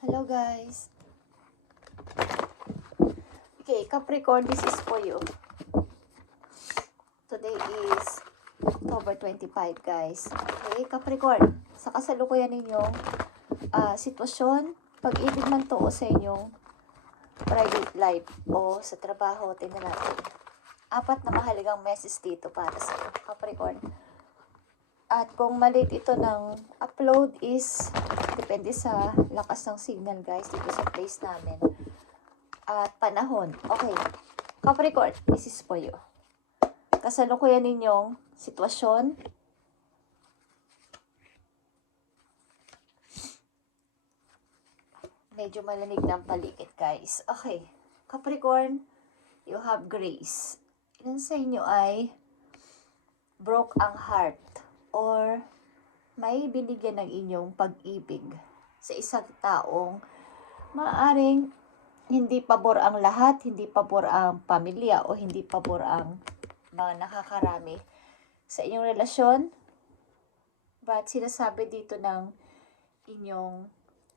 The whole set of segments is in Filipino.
Hello guys. Okay, Capricorn, this is for you. Today is October 25, guys. Okay, Capricorn, sa kasalukuyan ninyong sitwasyon, pag-ibig man to o sa inyong private life o sa trabaho, tingnan natin. 4 na mahalagang message dito para sa Capricorn. At kung maliit ito ng upload is depende sa lakas ng signal, guys, dito sa place namin. At panahon. Okay. Capricorn, this is for you. Kasalukuyan ninyong sitwasyon. Medyo malamig ng paligid, guys. Okay. Capricorn, you have grace. Ilan sa inyo ay broke ang heart or may binigyan ng inyong pag-ibig sa isang taong maaaring hindi pabor ang lahat, hindi pabor ang pamilya o hindi pabor ang mga nakakarami sa inyong relasyon. But sinasabi dito ng inyong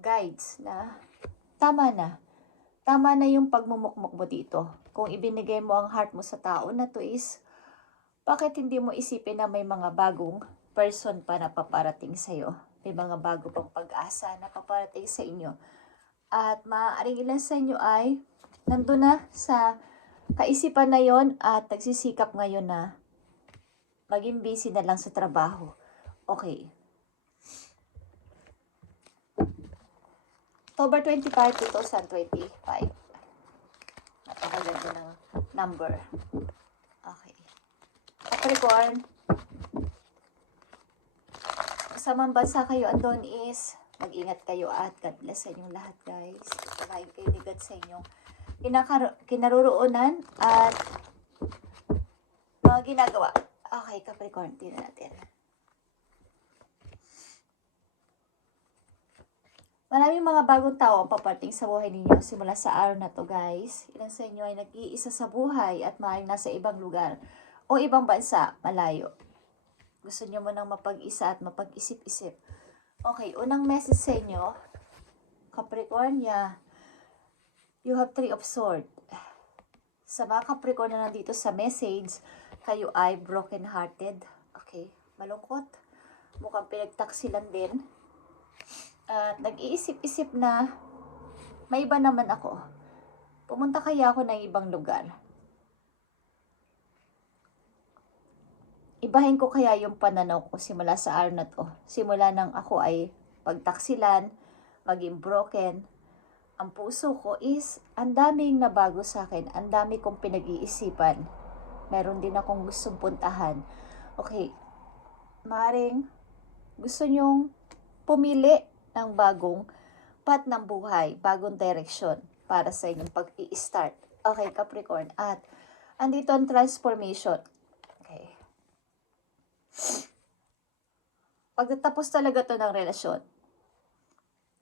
guides na tama na. Tama na yung pagmumukmuk mo dito. Kung ibinigay mo ang heart mo sa tao na to is, bakit hindi mo isipin na may mga bagong person pa na paparating sa'yo? May mga bago pang pag-asa na paparating sa inyo. At maaaring ilan sa inyo ay nandun na sa kaisipan na yon at nagsisikap ngayon na maging busy na lang sa trabaho. Okay. October 25, 2025. Napakaganda ng number. Okay. Capricorn, kasamang bansa kayo andon is mag-ingat kayo at God bless sa inyong lahat, guys. Pagkain kayo ni God sa inyong kinaroroonan at mga ginagawa. Okay, Capricorn, tingnan natin. Maraming mga bagong tao ang paparating sa buhay ninyo simula sa araw na to, guys. Ilan sa inyo ay nag-iisa sa buhay at maaaring nasa ibang lugar o ibang bansa, malayo. Gusto nyo mo nang mapag-isa at mapag-isip-isip. Okay, unang message sa inyo, Capricorn, you have 3 of Swords. Sa mga Capricorn na nandito sa message, kayo ay broken-hearted. Okay, malungkot. Mukhang pinagtaksilan din. At nag-iisip-isip na may iba naman ako. Pumunta kaya ako ng ibang lugar. Ibahin ko kaya yung pananaw ko simula sa araw na to. Simula nang ako ay pagtaksilan, maging broken. Ang puso ko is, ang daming nabago sa akin. Ang dami kong pinag-iisipan. Meron din akong gustong puntahan. Okay, maaaring gusto nyong pumili ng bagong path ng buhay, bagong direction para sa inyong pag-i-start. Okay, Capricorn. At andito ang transformation. Okay. Pagtatapos talaga to ng relasyon,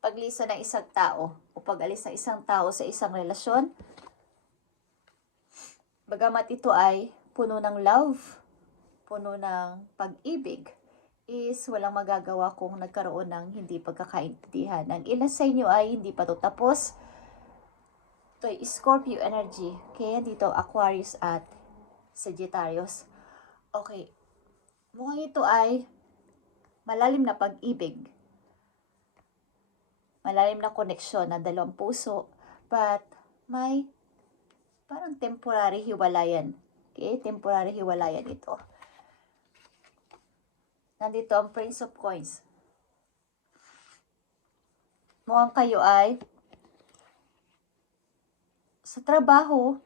paglisa ng isang tao o pag-alis ng isang tao sa isang relasyon, bagamat ito ay puno ng love, puno ng pag-ibig, is walang magagawa kung nagkaroon ng hindi pagkakaintindihan. Ang ilan sa inyo ay hindi pa ito tapos. Ito ay Scorpio energy. Kaya dito Aquarius at Sagittarius. Okay. Mukhang ito ay malalim na pag-ibig. Malalim na koneksyon ng dalawang puso. But may parang temporary hiwalayan. Okay? Temporary hiwalayan ito. Nandito ang Prince of Coins. Mukhang kayo ay sa trabaho,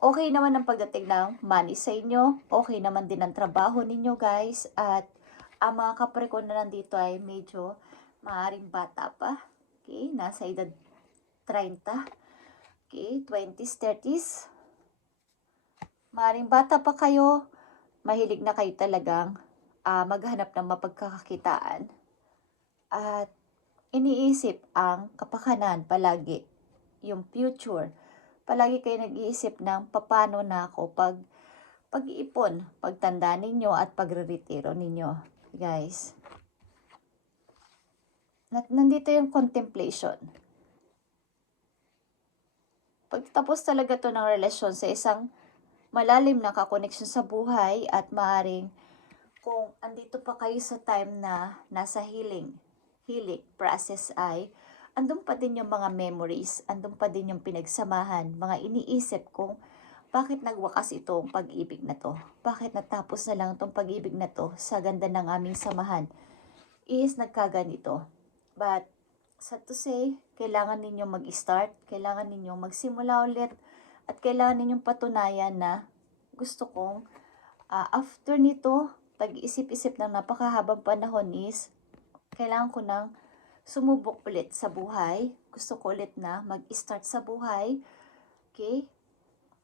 okay naman ang pagdating ng money sa inyo. Okay naman din ang trabaho ninyo, guys. At ang mga Capricorn na nandito ay medyo maaaring bata pa. Okay, nasa edad 30. Okay, 20s, 30s. Maaaring bata pa kayo. Mahilig na kayo talagang maghanap ng mapagkakakitaan at iniisip ang kapakanan palagi, yung future. Palagi kayo nag-iisip ng paano na ako pag-iipon, pagtanda ninyo at pagre-retiro ninyo, guys. Nandito yung contemplation. pagtapos talaga to ng relasyon sa isang malalim na kakoneksyon sa buhay at maaring kung andito pa kayo sa time na nasa healing process ay andun pa din yung mga memories, andun pa din yung pinagsamahan, mga iniisip kung bakit nagwakas itong pag-ibig na to? Bakit natapos na lang itong pag-ibig na to sa ganda ng aming samahan? Is nagkaganito. But, sad to say, kailangan ninyong mag-start, kailangan ninyong magsimula ulit, at kailangan ninyong patunayan na gusto kong after nito, pag-iisip-isip ng napakahabang panahon is, kailangan ko nang sumubok ulit sa buhay. Gusto ko ulit na mag-start sa buhay. Okay?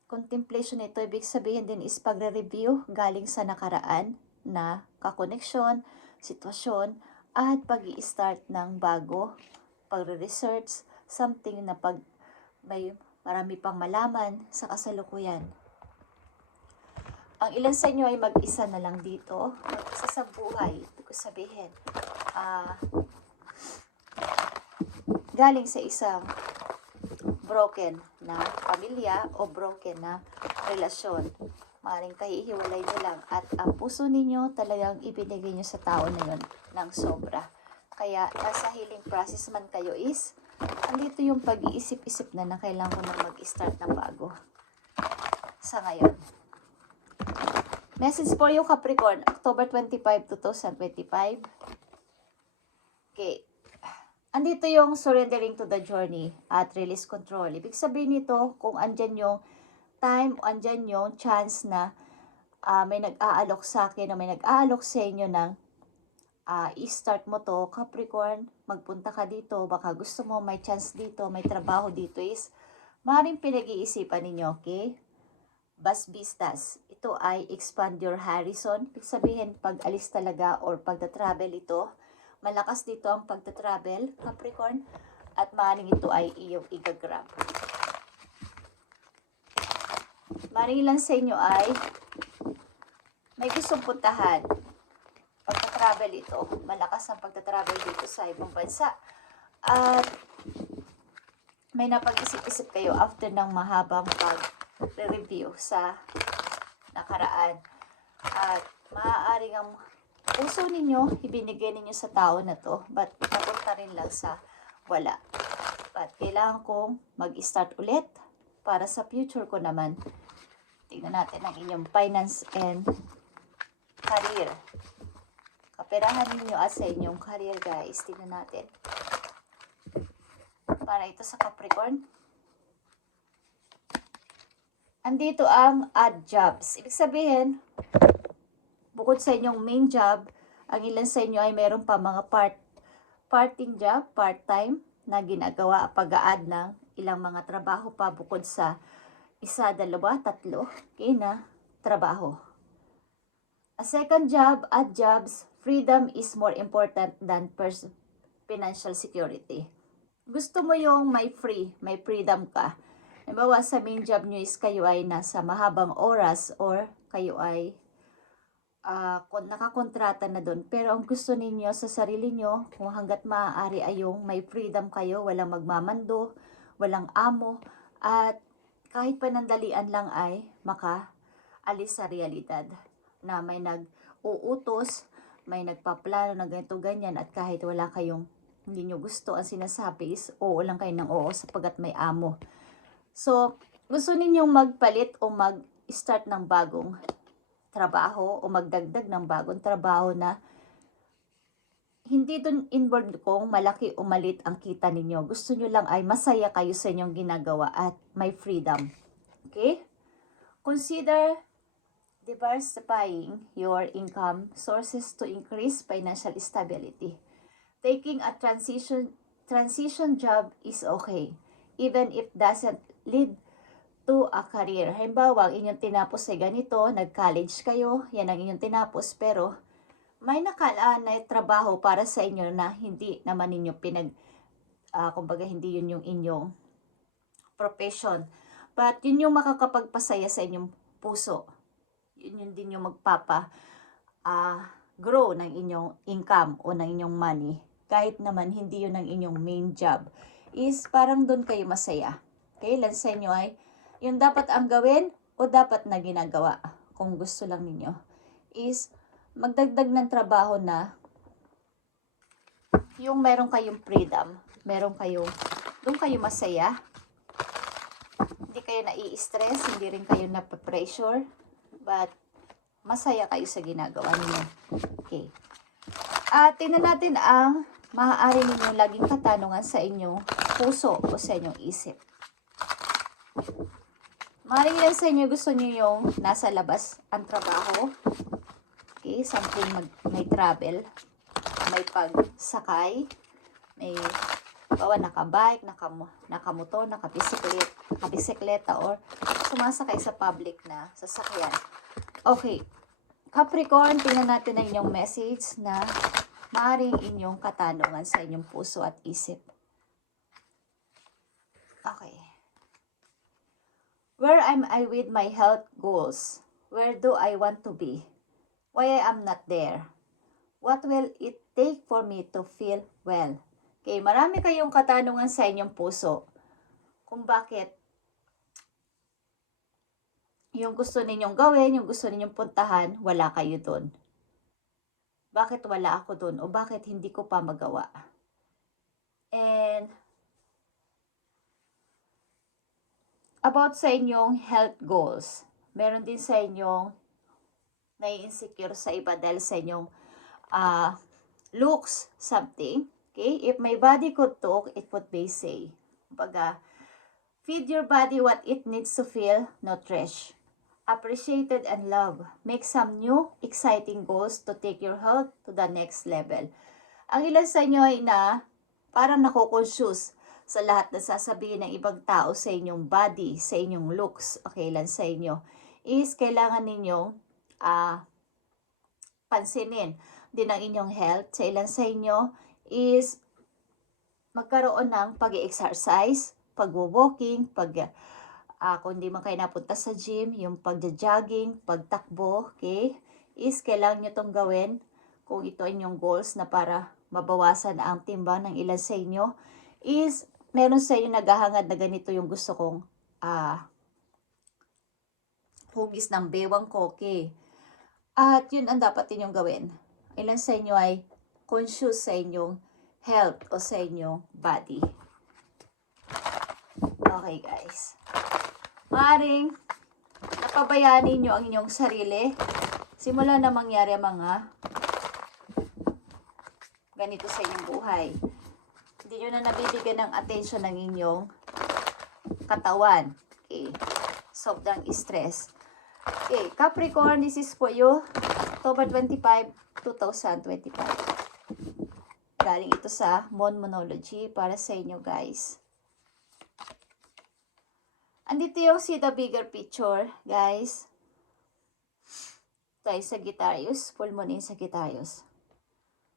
Contemplation ito, ibig sabihin din is pagre-review galing sa nakaraan na kakoneksyon, sitwasyon, at pag-i-start ng bago, pagre-research, something na pag may marami pang malaman sa kasalukuyan. Ang ilan sa inyo ay mag-isa na lang dito, mag-isa sa buhay, ibig sabihin, galing sa isang broken na pamilya o broken na relasyon. Maring kahihiwalay nyo lang at ang puso ninyo talagang ibinigay nyo sa tao na yun ng sobra. Kaya nasa healing process man kayo is, andito yung pag-iisip-isip na kailangan ko na mag-start ng bago. Sa ngayon. Message for you Capricorn, October 25, 2025. Okay. Andito yung surrendering to the journey at release control. Ibig sabihin nito, kung andyan yung time, andyan yung chance na may nag-aalok sa akin o may nag-aalok sa inyo ng i-start mo to, Capricorn, magpunta ka dito, baka gusto mo may chance dito, may trabaho dito is, maaaring pinag-iisipan ninyo, okay? Bas Vistas, ito ay expand your horizon. Ibig sabihin, pag alis talaga or pagta-travel ito, malakas dito ang pagta-travel, Capricorn, at maaaring ito ay iyong igagrab. Maaaring lang sa inyo ay may gustong puntahan. Pagta-travel ito, malakas ang pagta-travel dito sa ibang bansa. At may napag-isip-isip kayo after ng mahabang pag-review sa nakaraan. At maaaring ang puso ninyo, ibinigay ninyo sa tao na to, but napunta rin lang sa wala. But kailangan kong mag-start ulit para sa future ko naman. Tingnan natin ang inyong finance and career. Kaperahan ninyo at sa inyong career, guys. Tingnan natin. Para ito sa Capricorn. Andito ang odd jobs. Ibig sabihin, bukod sa inyong main job, ang ilan sa inyo ay meron pa mga parting job, part-time, na ginagawa pag-a-add ng ilang mga trabaho pa bukod sa isa, dalawa, tatlo, okay, na trabaho. A second job, odd jobs, freedom is more important than financial security. Gusto mo yung may freedom ka. Halimbawa sa main job nyo is kayo ay nasa mahabang oras or kayo ay nakakontrata na doon. Pero ang gusto ninyo sa sarili nyo, kung hanggat maaari ay yung may freedom kayo, walang magmamando, walang amo, at kahit panandalian lang ay makaalis sa realidad. Na may nag-uutos, may nagpaplano na ganito ganyan, at kahit wala kayong hindi nyo gusto ang sinasabi is oo lang kayo ng oo sapagkat may amo. So, gusto ninyong magpalit o mag-start ng bagong trabaho o magdagdag ng bagong trabaho na hindi dun involved kung malaki o malit ang kita ninyo. Gusto nyo lang ay masaya kayo sa inyong ginagawa at may freedom. Okay? Consider diversifying your income sources to increase financial stability. Taking a transition job is okay, even if doesn't lead to a career. Halimbawa, ang inyong tinapos ay ganito, nag-college kayo, yan ang inyong tinapos, pero may nakalaan na trabaho para sa inyo na hindi naman ninyo kumbaga hindi yun yung inyong profession. But yun yung makakapagpasaya sa inyong puso. Yun din yung grow ng inyong income o ng inyong money. Kahit naman hindi yun ang inyong main job. Is parang doon kayo masaya. Okay, ilan sa inyo ay yung dapat ang gawin o dapat na ginagawa, kung gusto lang ninyo, is magdagdag ng trabaho na yung meron kayong freedom, meron kayong, doon kayo masaya, hindi kayo nai-stress, hindi rin kayo nape-pressure, but masaya kayo sa ginagawa niyo. Okay. At tingnan natin ang maaari ninyong laging katanungan sa inyong puso o sa inyong isip. Maaaring ilan sa inyo gusto niyo yung nasa labas ang trabaho. Okay, something may travel, may pagsakay, may bawa nakabike, nakamotor, nakabisikleta, or sumasakay sa public na sasakyan. Okay, Capricorn, tingnan natin ang inyong message na maaaring inyong katanungan sa inyong puso at isip. Okay. Where am I with my health goals? Where do I want to be? Why I am not there? What will it take for me to feel well? Okay, marami kayong katanungan sa inyong puso kung bakit yung gusto ninyong gawin, yung gusto ninyong puntahan, wala kayo dun. Bakit wala ako dun? O bakit hindi ko pa magawa? And about sa inyong health goals, meron din sa inyong nai-insecure sa iba dahil sa inyong looks, something. Okay? If my body could talk, it would be say. Baga, feed your body what it needs to feel, no trash. Appreciated and love. Make some new, exciting goals to take your health to the next level. Ang ilan sa inyo ay na parang nako-conscious sa lahat na sasabihin ng ibang tao sa inyong body, sa inyong looks. Okay, ilan sa inyo is kailangan ninyong pansinin din ang inyong health. Sa ilan sa inyo is magkaroon ng pag-exercise, pag-walking, kung hindi man kayo napunta sa gym, yung pag-jogging, pagtakbo, okay, is kailangan nyo itong gawin kung ito inyong goals na para mabawasan ang timbang ng ilan sa inyo, is meron sa inyo naghahangad na ganito yung gusto kong hugis ng bewang ko, okay. At yun ang dapat inyong gawin. Ilan sa inyo ay conscious sa inyong health o sa inyong body. Okay, guys. Maaaring napabayaan ninyo ang inyong sarili. Simula na mangyari ang mga ganito sa inyong buhay. Hindi nyo na nabibigyan ng attention ng inyong katawan. Okay. Sobrang stress. Okay, Capricorn, this is for you. October 25, 2025. Galing ito sa Monology para sa inyo, guys. Andito yung see the bigger picture, guys. Tayo sa Sagittarius, full moon in Sagittarius.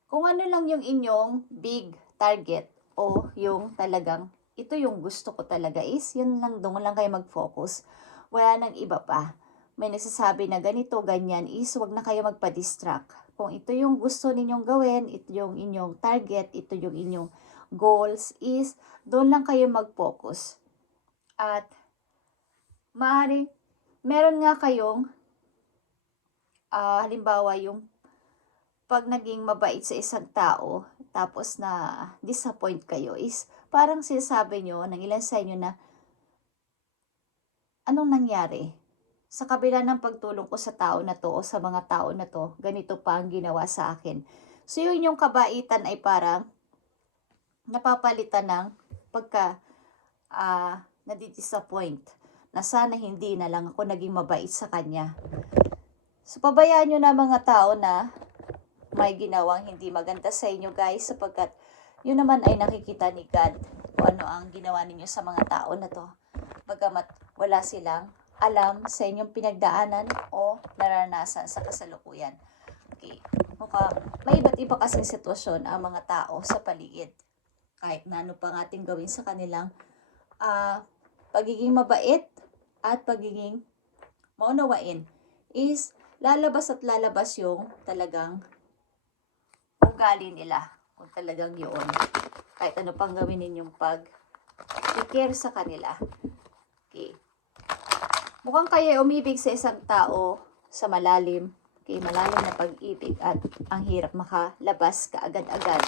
Kung ano lang yung inyong big target o yung talagang, ito yung gusto ko talaga is, yun lang, doon lang kayo mag-focus. Wala nang iba pa. May nagsasabi na ganito, ganyan is, wag na kayo magpa-distract. Kung ito yung gusto ninyong gawin, ito yung inyong target, ito yung inyong goals is, doon lang kayo mag-focus. At maaari, meron nga kayong, halimbawa yung pag naging mabait sa isang tao, tapos na disappoint kayo is, parang sinasabi nyo ng ilan sa inyo na, anong nangyari? Sa kabila ng pagtulong ko sa tao na to o sa mga tao na to, ganito pa ang ginawa sa akin. So yun yung kabaitan ay parang napapalitan ng pagka nadidisappoint na sana hindi na lang ako naging mabait sa kanya. So pabayaan nyo na mga tao na may ginawang hindi maganda sa inyo, guys, sapagkat yun naman ay nakikita ni God kung ano ang ginawa ninyo sa mga tao na to. Bagamat wala silang alam sa inyong pinagdaanan o naranasan sa kasalukuyan. Okay. May iba't iba kasing sitwasyon ang mga tao sa paligid. Kahit na ano pang ating gawin sa kanilang pagiging mabait at pagiging maunawain is lalabas at lalabas yung talagang ugali nila. Kung talagang yun. Kahit ano pang gawin ninyong i-care sa kanila. Okay. Mukhang kayo umibig sa isang tao sa malalim. Okay, malalim na pag-ibig at ang hirap makalabas kaagad-agad.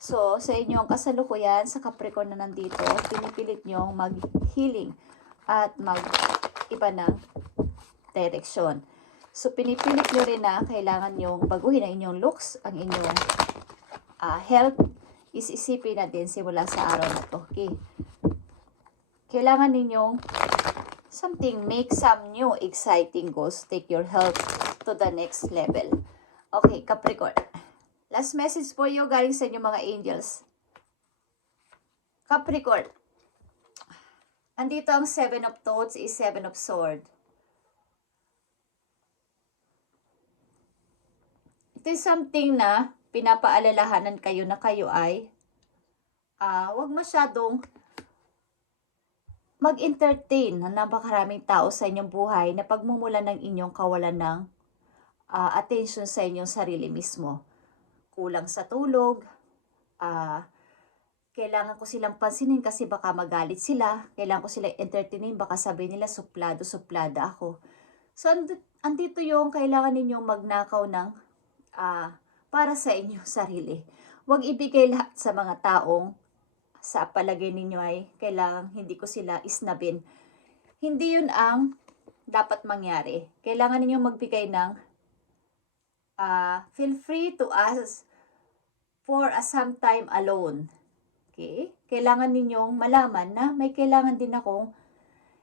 So, sa inyong kasalukuyan, sa Capricorn na nandito, pinipilit nyo mag-healing at mag-iba ng direksyon. So, pinipilit nyo rin na kailangan nyong baguhin ang inyong looks, ang inyong health. Isipin natin simula sa araw na to. Okay. Kailangan ninyong make some new exciting goals. Take your health to the next level. Okay, Capricorn. Last message for you galing sa inyong mga angels. Capricorn. Andito ang 7 of Thoughts is 7 of Swords. Ito is something na pinapaalalahanan kayo na kayo ay huwag masyadong mag-entertain na napakaraming tao sa inyong buhay na pagmumulan ng inyong kawalan ng attention sa inyong sarili mismo. Kulang sa tulog, kailangan ko silang pansinin kasi baka magalit sila, kailangan ko silang entertainin, baka sabihin nila suplada ako. So, andito yung kailangan ninyong magnakaw ng para sa inyong sarili. Huwag ibigay lahat sa mga taong sa palagay ninyo ay kailangan hindi ko sila isnabin. Hindi yun ang dapat mangyari. Kailangan ninyong magbigay ng feel free to ask for some time alone. Okay? Kailangan ninyong malaman na may kailangan din akong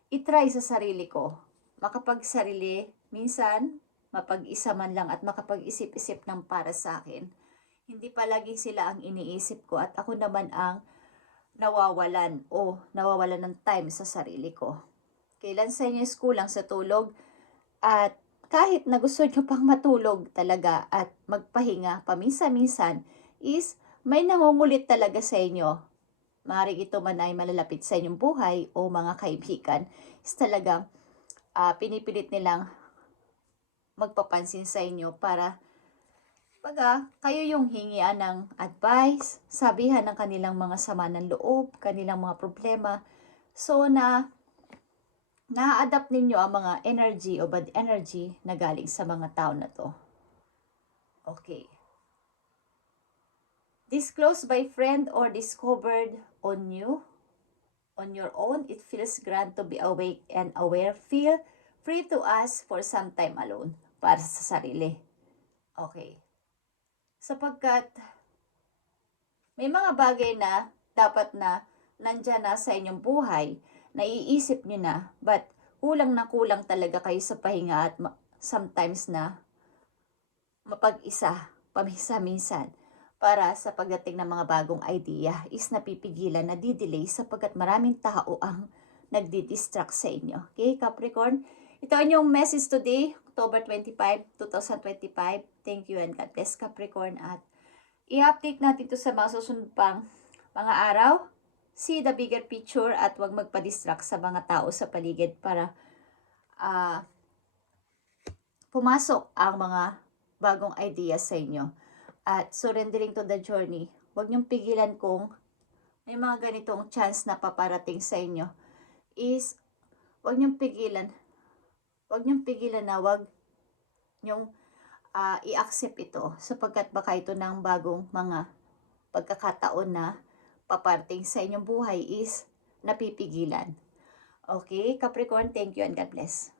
itry sa sarili ko. Makapagsarili, minsan, mapag-isa man lang at makapag-isip-isip ng para sa akin. Hindi palagi sila ang iniisip ko at ako naman ang nawawalan ng time sa sarili ko. Kailan sa inyo is kulang sa tulog at kahit na gusto nyo pang matulog talaga at magpahinga paminsan-minsan is may nangungulit talaga sa inyo. Maaaring ito man ay malalapit sa inyong buhay o mga kaibigan is talagang pinipilit nilang magpapansin sa inyo para kayo yung hingian ng advice, sabihan ng kanilang mga sama ng loob, kanilang mga problema. So, na-adapt ninyo ang mga energy o bad energy na galing sa mga tao na to. Okay. Disclosed by friend or discovered on you, on your own, it feels grand to be awake and aware. Feel free to ask for some time alone para sa sarili. Okay. Sapagkat may mga bagay na dapat na nandyan na sa inyong buhay, naiisip nyo na, but kulang na kulang talaga kayo sa pahinga at sometimes na mapag-isa, paminsan-minsan, para sa pagdating ng mga bagong idea is napipigilan, nadidelay sapagkat maraming tao ang nagdi-distract sa inyo. Okay, Capricorn? Ito ang inyong message today, October 25, 2025. Thank you and God bless, Capricorn. At i-update natin ito sa mga susunod pang mga araw. See the bigger picture at huwag magpa-distract sa mga tao sa paligid para pumasok ang mga bagong ideas sa inyo. At surrendering to the journey. Huwag niyong pigilan kung may mga ganitong chance na paparating sa inyo. Huwag niyong pigilan. Huwag niyong pigilan na huwag niyong i-accept ito sapagkat baka ito ng bagong mga pagkakataon na paparating sa inyong buhay is napipigilan. Okay, Capricorn, thank you and God bless.